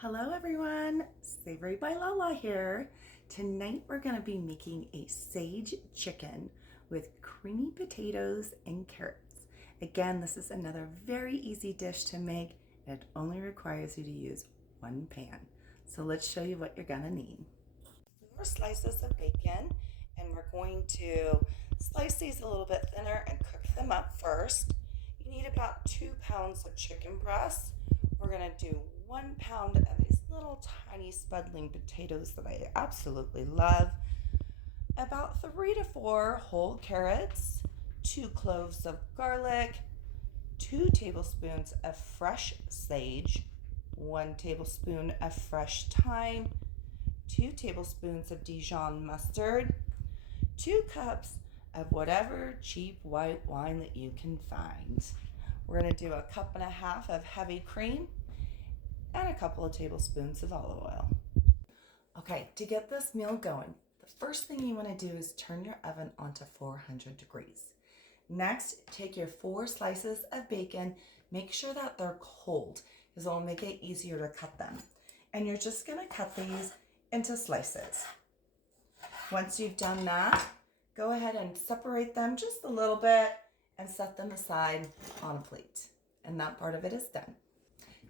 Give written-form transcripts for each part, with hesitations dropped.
Hello everyone, Savory by Lala here. Tonight we're going to be making a sage chicken with creamy potatoes and carrots. Again, this is another very easy dish to make. It only requires you to use one pan. So let's show you what you're going to need. 4 slices of bacon, and we're going to slice these a little bit thinner and cook them up first. You need about 2 pounds of chicken breast. We're going to do 1 pound of these little tiny spuddling potatoes that I absolutely love, about 3 to 4 whole carrots, 2 cloves of garlic, 2 tablespoons of fresh sage, 1 tablespoon of fresh thyme, 2 tablespoons of Dijon mustard, 2 cups of whatever cheap white wine that you can find. We're going to do 1.5 cups of heavy cream and a couple of tablespoons of olive oil. Okay, to get this meal going, the first thing you want to do is turn your oven onto 400 degrees. Next, take your 4 slices of bacon, make sure that they're cold because it will make it easier to cut them. And you're just going to cut these into slices. Once you've done that, go ahead and separate them just a little bit and set them aside on a plate. And that part of it is done.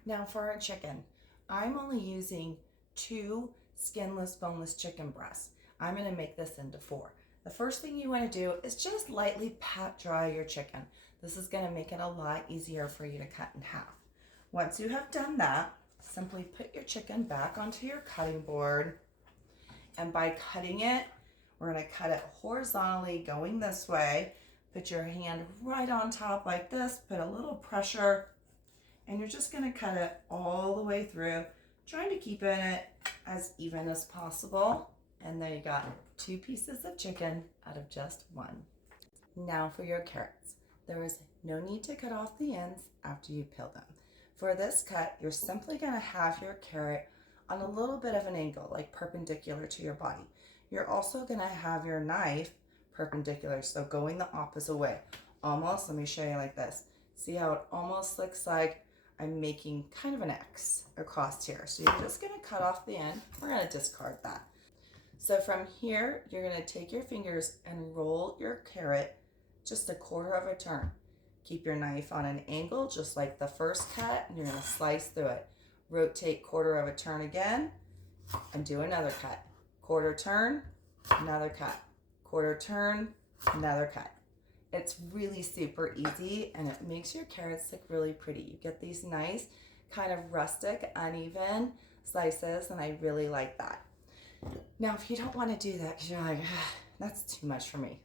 Now for our chicken, I'm only using 2 skinless, boneless chicken breasts. I'm going to make this into 4. The first thing you want to do is just lightly pat dry your chicken. This is going to make it a lot easier for you to cut in half. Once you have done that, simply put your chicken back onto your cutting board. And by cutting it, we're going to cut it horizontally going this way. Put your hand right on top like this, put a little pressure, and you're just going to cut it all the way through, trying to keep it as even as possible. And there you got 2 pieces of chicken out of just 1. Now for your carrots. There is no need to cut off the ends after you peel them. For this cut, you're simply going to have your carrot on a little bit of an angle, like perpendicular to your body. You're also going to have your knife perpendicular, so going the opposite way. Almost, let me show you like this. See how it almost looks like I'm making kind of an X across here. So you're just going to cut off the end. We're going to discard that. So from here, you're going to take your fingers and roll your carrot just 1/4 of a turn. Keep your knife on an angle, just like the first cut, and you're going to slice through it. Rotate 1/4 of a turn again, and do another cut. 1/4 turn, another cut. 1/4 turn, another cut. It's really super easy, and it makes your carrots look really pretty. You get these nice, kind of rustic, uneven slices, and I really like that. Now, if you don't want to do that because you're like, that's too much for me,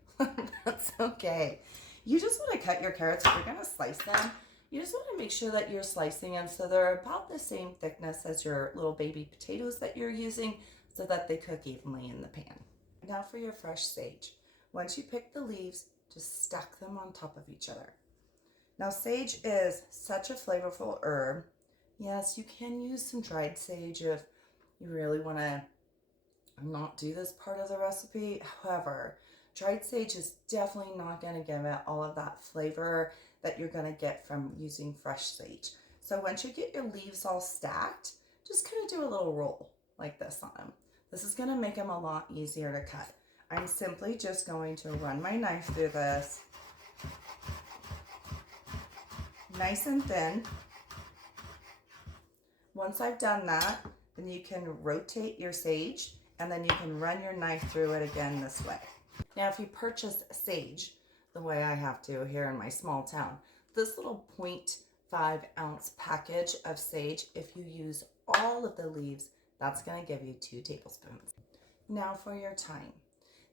that's okay. You just want to cut your carrots. If you're going to slice them, you just want to make sure that you're slicing them so they're about the same thickness as your little baby potatoes that you're using so that they cook evenly in the pan. Now for your fresh sage. Once you pick the leaves, just stack them on top of each other. Now sage is such a flavorful herb. Yes, you can use some dried sage if you really want to not do this part of the recipe. However, dried sage is definitely not going to give it all of that flavor that you're going to get from using fresh sage. So once you get your leaves all stacked, just kind of do a little roll like this on them. This is going to make them a lot easier to cut. I'm simply just going to run my knife through this nice and thin. Once I've done that, then you can rotate your sage and then you can run your knife through it again this way. Now, if you purchase sage, the way I have to here in my small town, this little 0.5 ounce package of sage, if you use all of the leaves, that's going to give you 2 tablespoons. Now for your thyme.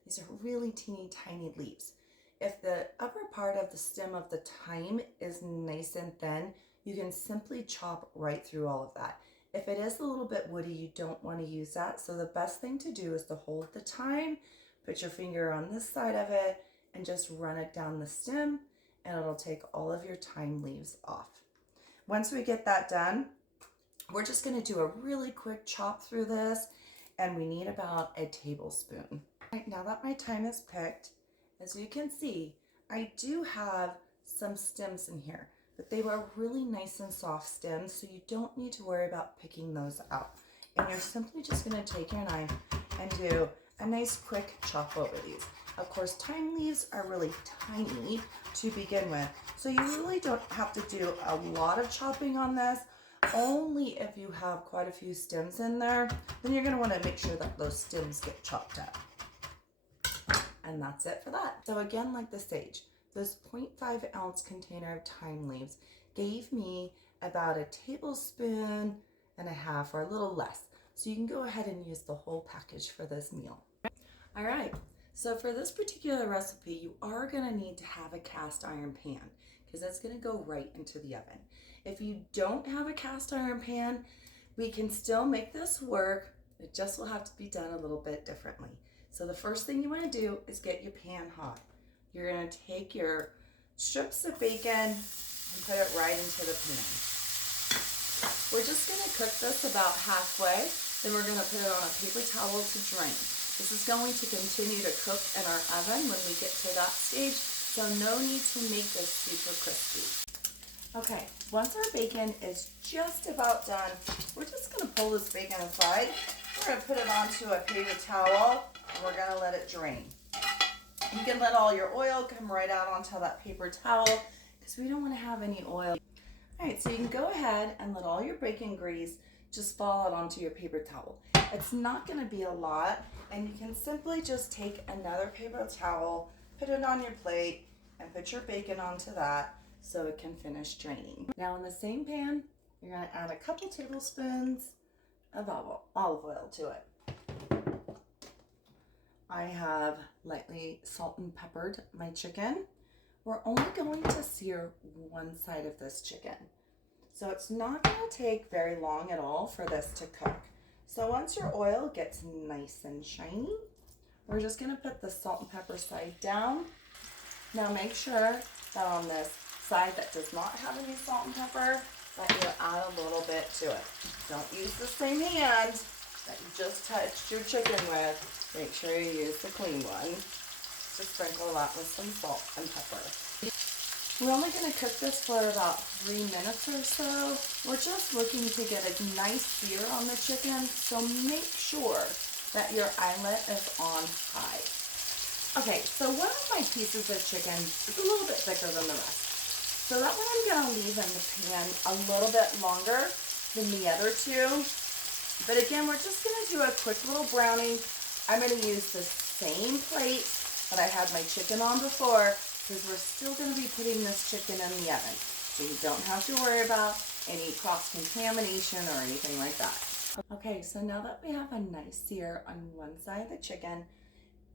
These are really teeny tiny leaves. If the upper part of the stem of the thyme is nice and thin, you can simply chop right through all of that. If it is a little bit woody, you don't want to use that. So the best thing to do is to hold the thyme, put your finger on this side of it, and just run it down the stem, and it'll take all of your thyme leaves off. Once we get that done, we're just going to do a really quick chop through this, and we need about a tablespoon. All right, now that my thyme is picked, as you can see, I do have some stems in here. but they were really nice and soft stems, so you don't need to worry about picking those out. And you're simply just going to take your knife and do a nice quick chop over these. Of course, thyme leaves are really tiny to begin with, so you really don't have to do a lot of chopping on this. Only if you have quite a few stems in there, then you're going to want to make sure that those stems get chopped up. And that's it for that. So again, like the sage, this 0.5 ounce container of thyme leaves gave me about a tablespoon and a half, or a little less. So you can go ahead and use the whole package for this meal. All right, so for this particular recipe, you are gonna need to have a cast iron pan because that's gonna go right into the oven. If you don't have a cast iron pan, we can still make this work. It just will have to be done a little bit differently. So the first thing you wanna do is get your pan hot. You're gonna take your strips of bacon and put it right into the pan. We're just gonna cook this about halfway, then we're gonna put it on a paper towel to drain. This is going to continue to cook in our oven when we get to that stage, so no need to make this super crispy. Okay, once our bacon is just about done, we're just gonna pull this bacon aside. We're gonna put it onto a paper towel, and we're gonna let it drain. You can let all your oil come right out onto that paper towel because we don't want to have any oil. All right, so you can go ahead and let all your bacon grease just fall out onto your paper towel. It's not going to be a lot, and you can simply just take another paper towel, put it on your plate, and put your bacon onto that so it can finish draining. Now in the same pan, you're going to add a couple tablespoons of olive oil to it. I have lightly salt and peppered my chicken. We're only going to sear one side of this chicken. So it's not going to take very long at all for this to cook. So once your oil gets nice and shiny, we're just going to put the salt and pepper side down. Now make sure that on this side that does not have any salt and pepper, that you add a little bit to it. Don't use the same hand that you just touched your chicken with. Make sure you use the clean one. Just sprinkle that with some salt and pepper. We're only going to cook this for about 3 minutes or so. We're just looking to get a nice sear on the chicken, so make sure that your eyelet is on high. Okay, so one of my pieces of chicken is a little bit thicker than the rest. So that one I'm going to leave in the pan a little bit longer than the other two. But again, we're just going to do a quick little browning. I'm going to use the same plate that I had my chicken on before because we're still going to be putting this chicken in the oven. So you don't have to worry about any cross-contamination or anything like that. Okay, so now that we have a nice sear on one side of the chicken,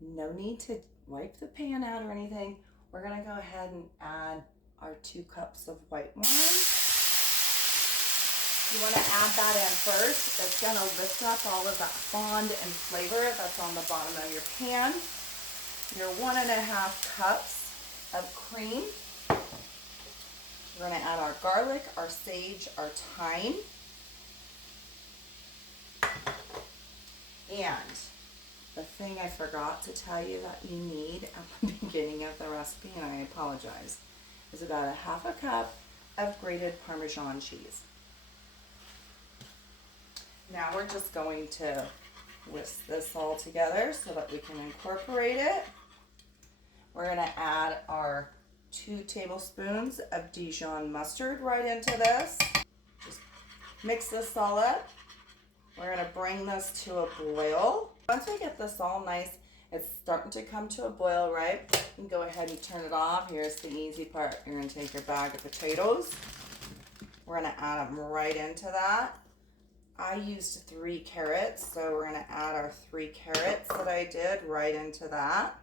no need to wipe the pan out or anything. We're going to go ahead and add our 2 cups of white wine. You want to add that in first. It's going to lift up all of that fond and flavor that's on the bottom of your pan. Your 1.5 cups of cream. We're going to add our garlic, our sage, our thyme. And the thing I forgot to tell you that you need at the beginning of the recipe, and I apologize, is about 1/2 cup of grated Parmesan cheese. Now we're just going to whisk this all together so that we can incorporate it. We're going to add our 2 tablespoons of Dijon mustard right into this. Just mix this all up. We're going to bring this to a boil. Once we get this all nice, it's starting to come to a boil, right? You can go ahead and turn it off. Here's the easy part. You're going to take your bag of potatoes. We're going to add them right into that. I used 3 carrots, so we're going to add our 3 carrots that I did right into that.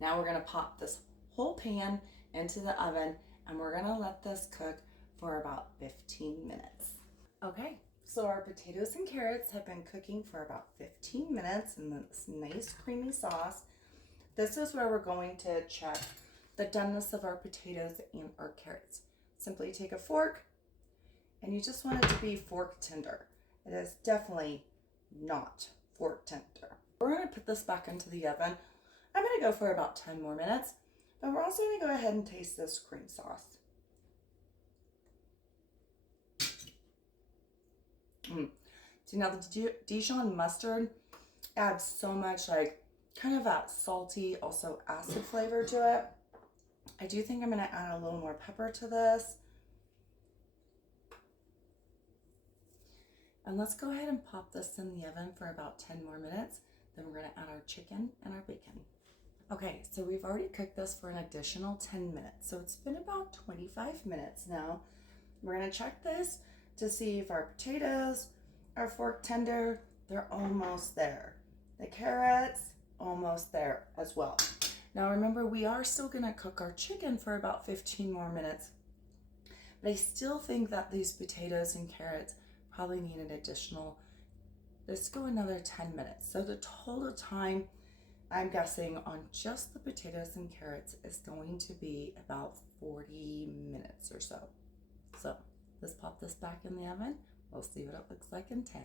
Now we're going to pop this whole pan into the oven, and we're going to let this cook for about 15 minutes. Okay, so our potatoes and carrots have been cooking for about 15 minutes in this nice creamy sauce. This is where we're going to check the doneness of our potatoes and our carrots. Simply take a fork, and you just want it to be fork tender. It is definitely not fork tender. We're going to put this back into the oven. I'm going to go for about 10 more minutes, but we're also going to go ahead and taste this cream sauce. See, now the Dijon mustard adds so much like kind of that salty, also acid flavor to it. I do think I'm going to add a little more pepper to this. And let's go ahead and pop this in the oven for about 10 more minutes. Then we're going to add our chicken and our bacon. Okay, so we've already cooked this for an additional 10 minutes. So it's been about 25 minutes now. We're going to check this to see if our potatoes are fork tender. They're almost there. The carrots, almost there as well. Now remember, we are still going to cook our chicken for about 15 more minutes. But I still think that these potatoes and carrots probably need an additional, let's go another 10 minutes. So the total time, I'm guessing, on just the potatoes and carrots is going to be about 40 minutes or so. So let's pop this back in the oven. We'll see what it looks like in 10.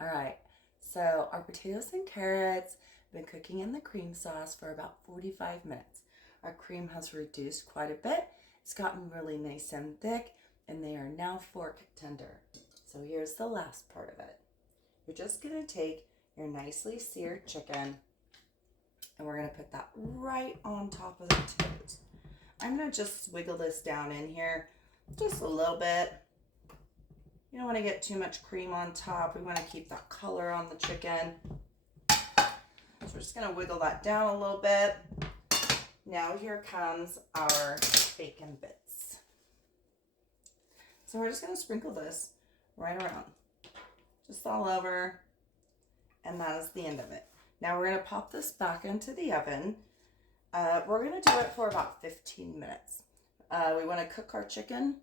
All right, so our potatoes and carrots have been cooking in the cream sauce for about 45 minutes. Our cream has reduced quite a bit. It's gotten really nice and thick, and they are now fork tender. So here's the last part of it. You're just gonna take your nicely seared chicken and we're gonna put that right on top of the potatoes. I'm gonna just wiggle this down in here just a little bit. You don't wanna get too much cream on top. We wanna keep that color on the chicken. So we're just gonna wiggle that down a little bit. Now here comes our bacon bits. So we're just gonna sprinkle this right around, just all over, and that is the end of it. Now we're gonna pop this back into the oven. We're gonna do it for about 15 minutes. We wanna cook our chicken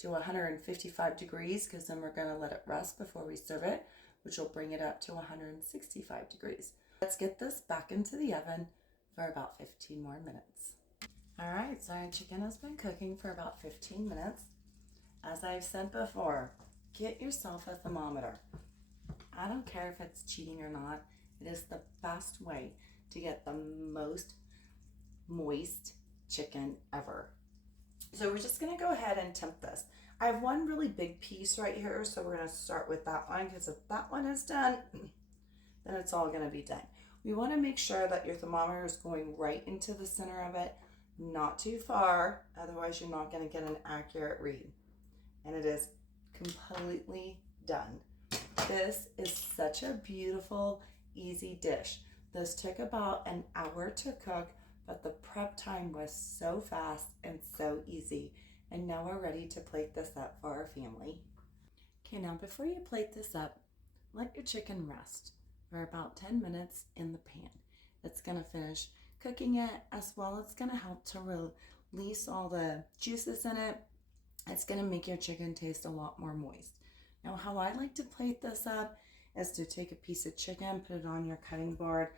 to 155 degrees because then we're gonna let it rest before we serve it, which will bring it up to 165 degrees. Let's get this back into the oven for about 15 more minutes. All right, so our chicken has been cooking for about 15 minutes. As I've said before, get yourself a thermometer. I don't care if it's cheating or not. It is the best way to get the most moist chicken ever. So we're just gonna go ahead and temp this. I have one really big piece right here, so we're gonna start with that one, because if that one is done, then it's all gonna be done. We wanna make sure that your thermometer is going right into the center of it, not too far, otherwise you're not gonna get an accurate read. And it is completely done. This is such a beautiful, easy dish. This took about an hour to cook, but the prep time was so fast and so easy. And now we're ready to plate this up for our family. Okay, now before you plate this up, let your chicken rest for about 10 minutes in the pan. It's gonna finish cooking it, as well it's gonna help to release all the juices in it. It's gonna make your chicken taste a lot more moist. Now, how I like to plate this up is to take a piece of chicken, put it on your cutting board.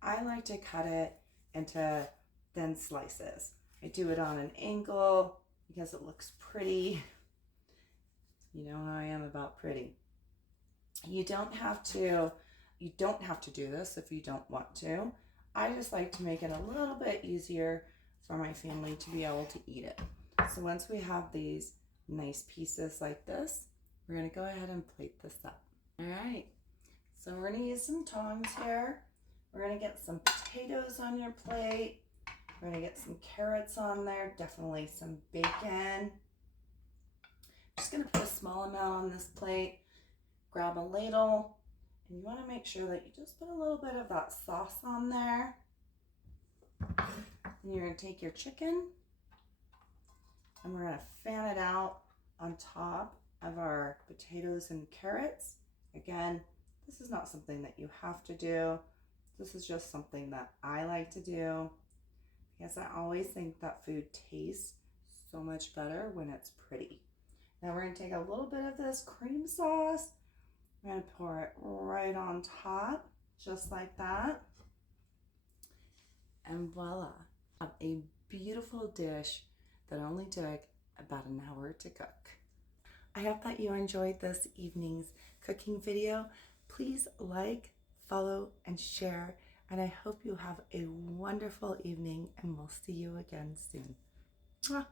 I like to cut it into thin slices. I do it on an angle because it looks pretty. You know how I am about pretty. You don't have to do this if you don't want to. I just like to make it a little bit easier for my family to be able to eat it. So once we have these nice pieces like this, we're gonna go ahead and plate this up. All right, so we're gonna use some tongs here. We're gonna get some potatoes on your plate. We're gonna get some carrots on there, definitely some bacon. Just gonna put a small amount on this plate. Grab a ladle, and you wanna make sure that you just put a little bit of that sauce on there. And you're gonna take your chicken, and we're gonna fan it out on top of our potatoes and carrots. Again, this is not something that you have to do. This is just something that I like to do because I always think that food tastes so much better when it's pretty. Now we're gonna take a little bit of this cream sauce. We're gonna pour it right on top, just like that. And voila, have a beautiful dish that only took about an hour to cook. I hope that you enjoyed this evening's cooking video. Please like, follow, and share. And I hope you have a wonderful evening, and we'll see you again soon. Mwah.